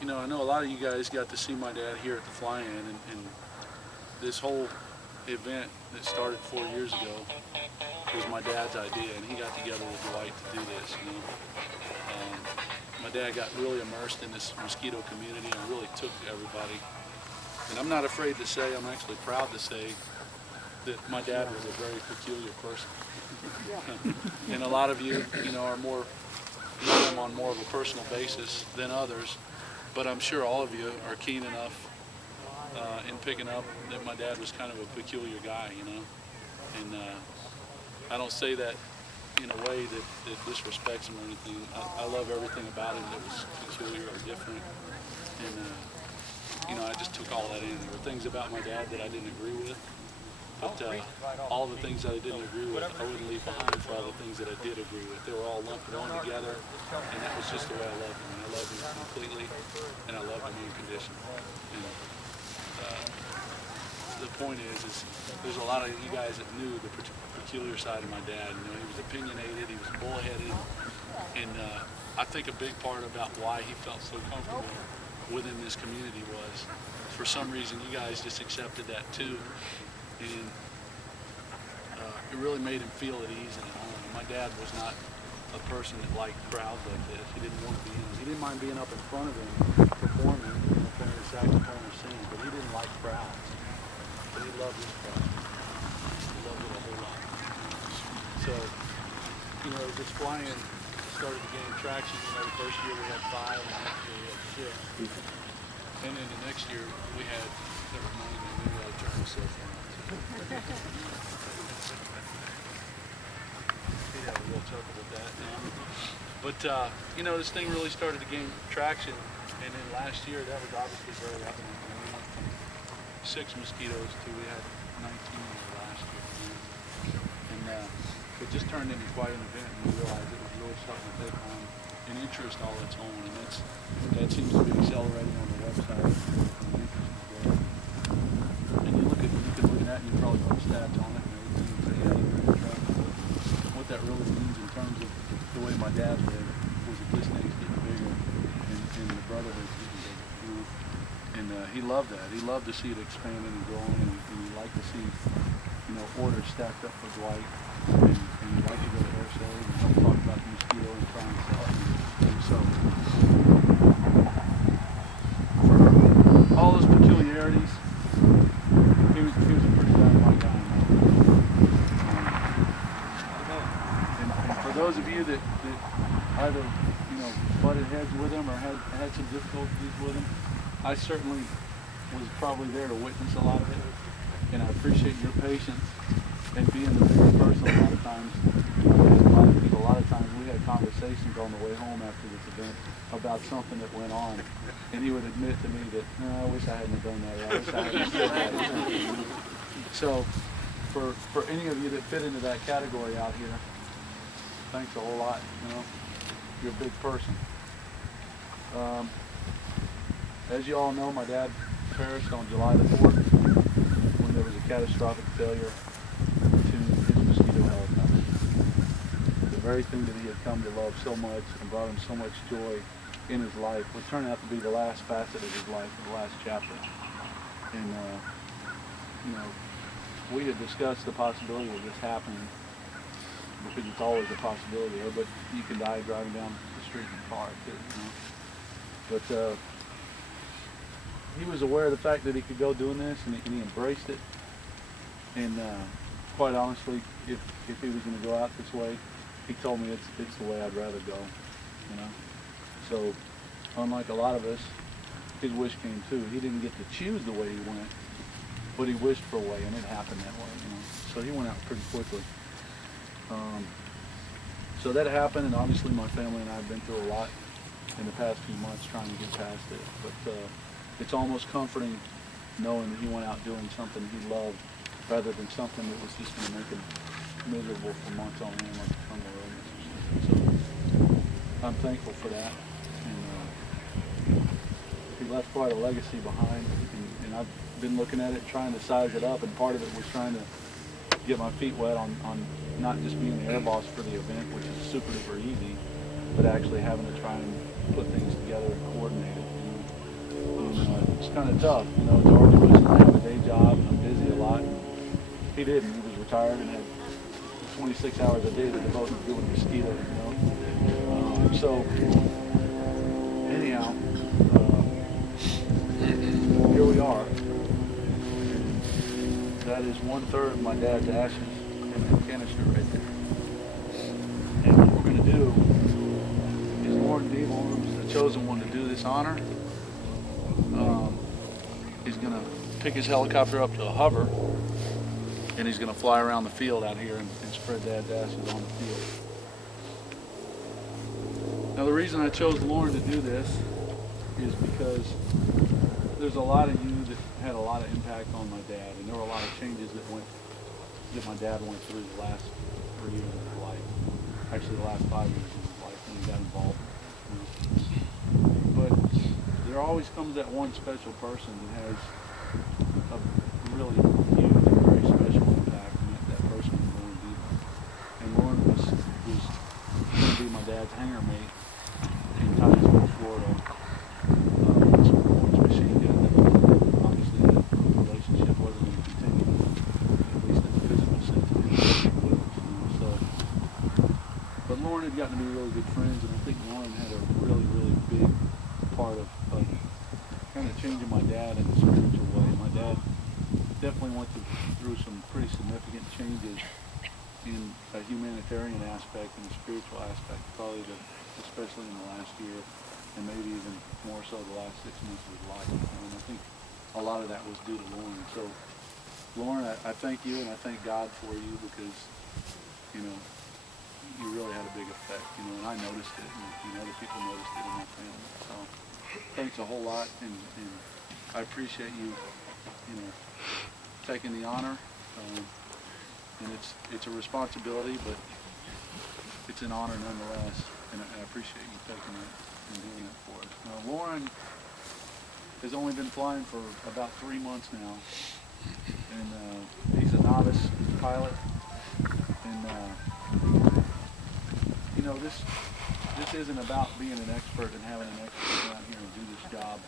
You know, I know a lot of you guys got to see my dad here at the fly-in, and this whole event that started 4 years ago was my dad's idea, and he got together with Dwight to do this. You know, my dad got really immersed in this mosquito community and really took to everybody. And I'm not afraid to say, I'm actually proud to say, that my dad was a very peculiar person. And a lot of you, you know, are more know him on more of a personal basis than others. But I'm sure all of you are keen enough in picking up that my dad was kind of a peculiar guy, you know. And I don't say that in a way that disrespects him or anything. I love everything about him that was peculiar or different. And, you know, I just took all that in. There were things about my dad that I didn't agree with. But all the things that I didn't agree with, I wouldn't leave behind for all the things that I did agree with. They were all lumped on together, and that was just the way I loved him. I loved him completely, and I loved him unconditionally. And the point is there's a lot of you guys that knew the peculiar side of my dad. You know, he was opinionated, he was bullheaded, and I think a big part about why he felt so comfortable within this community was, for some reason, you guys just accepted that too. And it really made him feel at ease and at home. My dad was not a person that liked crowds like this. He didn't want to be in. He didn't mind being up in front of him, performing, you know, playing the saxophone or singing, but he didn't like crowds. But he loved his crowd. He loved it a whole lot. So, you know, this fly-in started to gain traction. You know, the first year we had 5, and the next year we had 6. And then the next year we had, never mind, maybe I'll turn myself on. He'd have a real chuckle with that. But, you know, this thing really started to gain traction, and then last year that was obviously very evident. We went from 6 mosquitoes to we had 19 last year. And it just turned into quite an event, and we realized it was really starting to take on an interest all its own, and that seems to be accelerating on the website. And you probably put stats on it and everything, so yeah, you're very attractive. What that really means in terms of the way my dad was that this thing's getting bigger and the brotherhood's getting bigger. You know? And he loved that. He loved to see it expanding and growing, and he liked to see, you know, orders stacked up for Dwight, and he liked to go to air shows and help talk about the mosquito and try and sell it. And so, for all those peculiarities, he was a pretty dynamite guy. And for those of you that either, you know, butted heads with him or had some difficulties with him, I certainly was probably there to witness a lot of it. And I appreciate your patience and being the bigger person a lot of times. A lot of times we had conversations on the way home after this event about something that went on, and he would admit to me that, no, I wish I hadn't done that, or I wish I hadn't said that. So for any of you that fit into that category out here, thanks a whole lot. You know, you're a big person. As you all know, my dad perished on July the 4th when there was a catastrophic failure to his mosquito helicopter. The very thing that he had come to love so much and brought him so much joy in his life would turn out to be the last facet of his life, the last chapter. And, you know, we had discussed the possibility of this happening, because it's always a possibility, but you can die driving down the street in a car too, you know. But he was aware of the fact that he could go doing this, and he embraced it. And quite honestly, if he was going to go out this way, he told me it's the way I'd rather go, you know. So, unlike a lot of us, his wish came true. He didn't get to choose the way he went, but he wished for a way, and it happened that way, you know. So he went out pretty quickly. So that happened, and obviously my family and I have been through a lot in the past few months trying to get past it. But it's almost comforting knowing that he went out doing something he loved, rather than something that was just going to make him miserable for months on end, like a terminal illness or something. So I'm thankful for that. And he left quite a legacy behind, and I've been looking at it, trying to size it up, and part of it was trying to get my feet wet on not just being the air boss for the event, which is super duper easy, but actually having to try and put things together and coordinate it. it's kind of tough. You know, George was to have a day job and I'm busy a lot. He didn't. He was retired and had 26 hours a day to devote to doing mosquitoes, you know. So, anyhow, here we are. That is 1/3 of my dad's ashes in that canister right there. And what we're going to do is Lauren Deagle, who's the chosen one to do this honor, he's going to pick his helicopter up to a hover, and he's going to fly around the field out here and spread Dad's ashes on the field. Now the reason I chose Lauren to do this is because there's a lot of you that had a lot of impact on my dad, and there were a lot of changes that my dad went through the last 3 years of his life. Actually, the last 5 years of his life when he got involved. But there always comes that one special person that has a really huge and very special impact, and that person is Lauren Deagle. And Lauren was going to be my dad's hangar mate in Titusville, Florida. Had gotten to be really good friends, and I think Lauren had a really, really big part of kind of changing my dad in a spiritual way. My dad definitely went through some pretty significant changes in a humanitarian aspect and a spiritual aspect, probably especially in the last year, and maybe even more so the last 6 months of his life. And I think a lot of that was due to Lauren. So, Lauren, I thank you, and I thank God for you, because, you know, you really had a big effect, you know, and I noticed it, and other people noticed it in my family. So, thanks a whole lot, and I appreciate you, you know, taking the honor. And it's a responsibility, but it's an honor nonetheless, and I appreciate you taking it and doing it for us. Now, Lauren has only been flying for about 3 months now, and he's a novice pilot, and you know, this isn't about being an expert and having an expert come out here and do this job.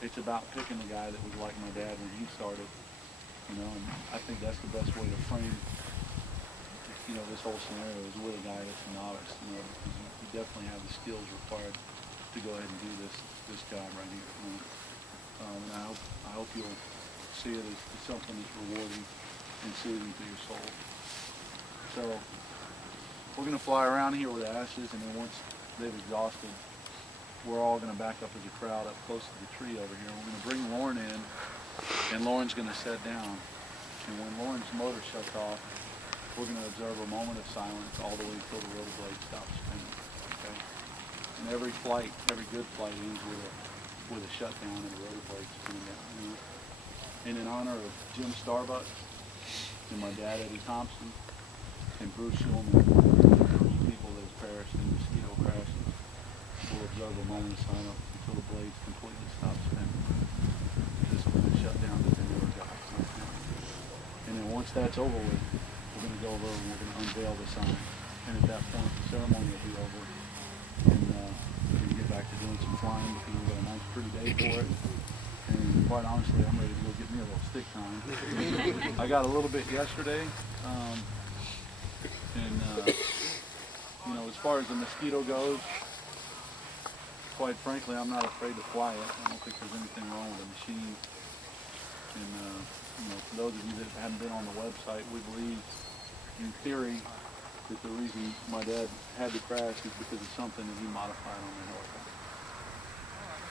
It's about picking the guy that was like my dad when he started, you know, and I think that's the best way to frame, you know, this whole scenario is with a guy that's a novice, you know, because you definitely have the skills required to go ahead and do this job right here. You know? And I hope you'll see it as something that's rewarding and soothing to your soul. So, we're going to fly around here with ashes, and then once they've exhausted, we're all going to back up as a crowd up close to the tree over here. We're going to bring Lauren in, and Lauren's going to set down. And when Lauren's motor shuts off, we're going to observe a moment of silence all the way until the rotor blade stops spinning. Okay? And every flight, every good flight ends with a shutdown and the rotor blades spinning down. You know? And in honor of Jim Starbuck and my dad, Eddy Thompson, and Bruce Schulman, people that have perished in mosquito crashes, we'll observe a moment of silence until the blades completely stop spinning. This will be a shutdown that they never got. And then once that's over with, we're going to go over and we're going to unveil the sign. And at that point, the ceremony will be over. And we can get back to doing some flying, because we've got a nice pretty day for it. And quite honestly, I'm ready to go get me a little stick time. I got a little bit yesterday. You know, as far as the mosquito goes, quite frankly, I'm not afraid to fly it. I don't think there's anything wrong with the machine. And, you know, for those of you that haven't been on the website, we believe, in theory, that the reason my dad had to crash is because of something that he modified on the helicopter.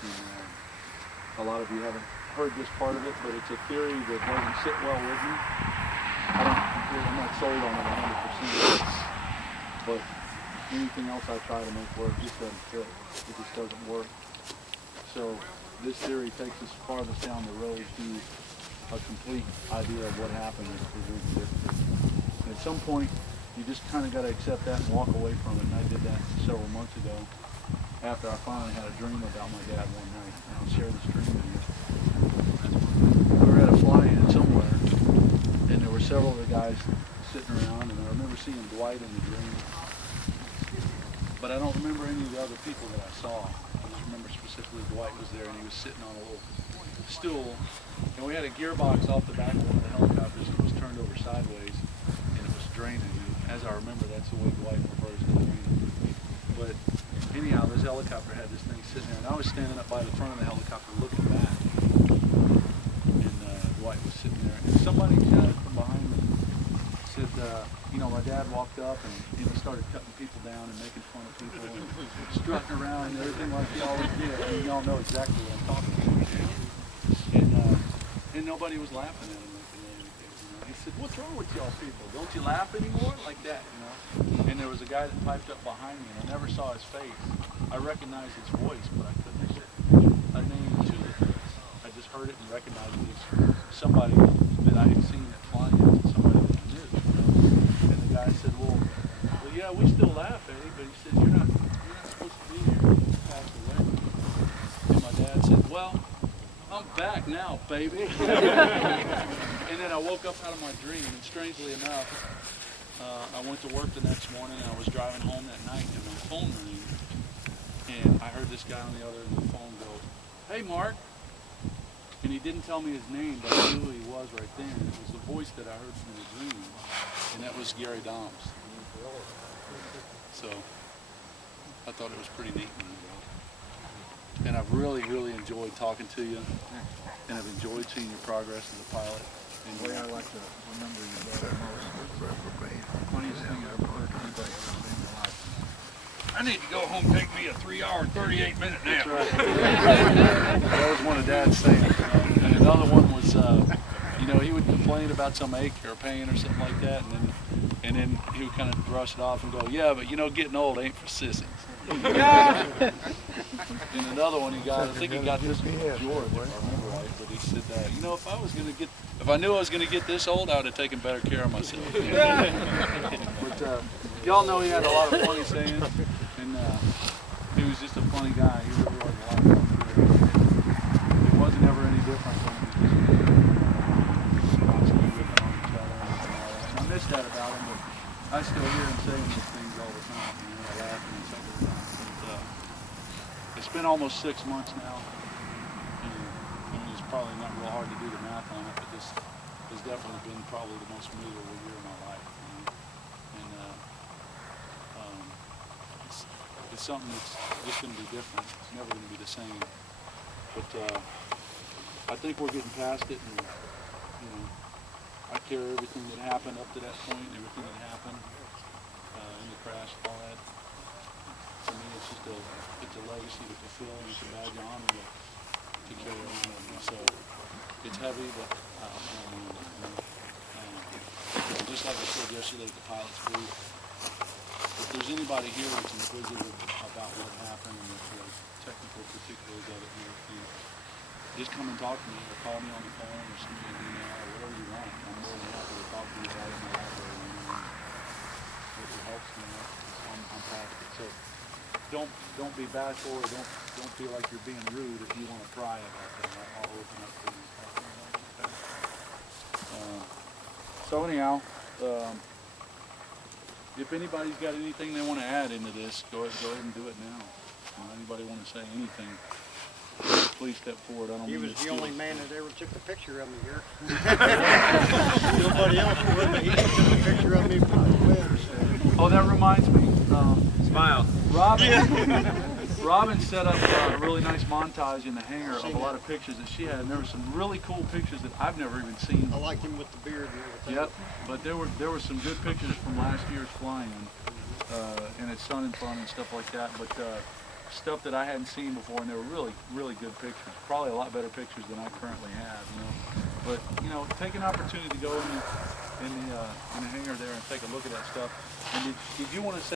And, a lot of you haven't heard this part of it, but it's a theory that doesn't sit well with me. I'm not sold on it 100%, but anything else I try to make work just doesn't fit. It just doesn't work. So this theory takes us farthest down the road to a complete idea of what happened. And at some point, you just kind of got to accept that and walk away from it. And I did that several months ago, after I finally had a dream about my dad one night. And I'll share this dream with you. We were at a fly-in somewhere, and there were several of the guys sitting around, and I remember seeing Dwight in the dream. But I don't remember any of the other people that I saw. I just remember specifically Dwight was there, and he was sitting on a little stool, and we had a gearbox off the back of one of the helicopters that was turned over sideways, and it was draining. And as I remember, that's the way Dwight prefers to drain. But anyhow, this helicopter had this thing sitting there, and I was standing up by the front of the helicopter looking back, and Dwight was sitting there, and somebody shouted from behind me, said, you know, my dad walked up and he started cutting people down and making fun of people and strutting around and everything like he always did. I mean, y'all know exactly what I'm talking about. And nobody was laughing at him. You know? He said, "What's wrong with y'all people? Don't you laugh anymore?" Like that, you know. And there was a guy that piped up behind me, and I never saw his face. I recognized his voice, but I couldn't put a name to the face. I just heard it and recognized it as somebody that I had seen at flying, somebody that I knew. You know? And the guy said, well, yeah, we still laugh, Eddie, but he said, you're not supposed to be here. You passed away. And my dad said, well, I'm back now, baby. And then I woke up out of my dream, and strangely enough, I went to work the next morning, and I was driving home that night, and my phone rang, and I heard this guy on the other end of the phone go, "Hey, Mark." And he didn't tell me his name, but I knew who he was right then. It was the voice that I heard from the dream, and that was Gary Doms. So I thought it was pretty neat. And I've really, really enjoyed talking to you, and I've enjoyed seeing your progress as a pilot. And the way I like to remember you most, the funniest thing I ever heard anybody ever say in their life. I need to go home and take me a 3-hour, 38-minute nap. That's right. That was one of Dad's sayings. And another one was, you know, he would complain about some ache or pain or something like that, and then he would kind of brush it off and go, "Yeah, but you know, getting old ain't for sissies." And another one he got, I think he got this from George, if I remember right, but he said, you know, if I knew I was going to get this old, I would have taken better care of myself. But y'all know he had a lot of funny sayings, and he was just a funny guy. He really was a lot of fun. It wasn't ever any different when he was just constantly ripping on each other and all that. And I miss that about him, but I still hear him saying these things all the time. You know, I laugh and it's all the time. But, it's been almost 6 months now. And, I mean, it's probably not real hard to do the math on it, but this has definitely been probably the most miserable year of my life. You know? And it's something that's just going to be different. It's never going to be the same. But I think we're getting past it, and you know, I carry everything that happened up to that point, and everything that happened in the crash, all that. For me, it's just a legacy to fulfill, and it's a badge of honor to carry on. And so it's heavy, but I don't mind it. Just like I said yesterday at the pilot's booth, if there's anybody here that's inquisitive about what happened and the technical particulars of it and everything, just come and talk to me, or call me on the phone, or send me an email, or whatever you want. I'm more than happy to talk to you about it in the library. If it helps me, I'm past it. So don't be bashful, or don't feel like you're being rude if you want to pry about that. I'll open up to you. So anyhow, if anybody's got anything they want to add into this, go ahead and do it now. Anybody want to say anything? Please step forward. He was the only man that ever took a picture of me here. Nobody else would, but he took a picture of me from the web. Oh, that reminds me. Smile. Robin set up a really nice montage in the hangar of a lot of pictures that she had, and there were some really cool pictures that I've never even seen. I liked him with the beard and everything. Yep, but there were some good pictures from last year's flying, and its sun and fun and stuff like that. But stuff that I hadn't seen before, and they were really, really good pictures. Probably a lot better pictures than I currently have, you know. But you know, take an opportunity to go in the hangar there and take a look at that stuff. And did you want to say?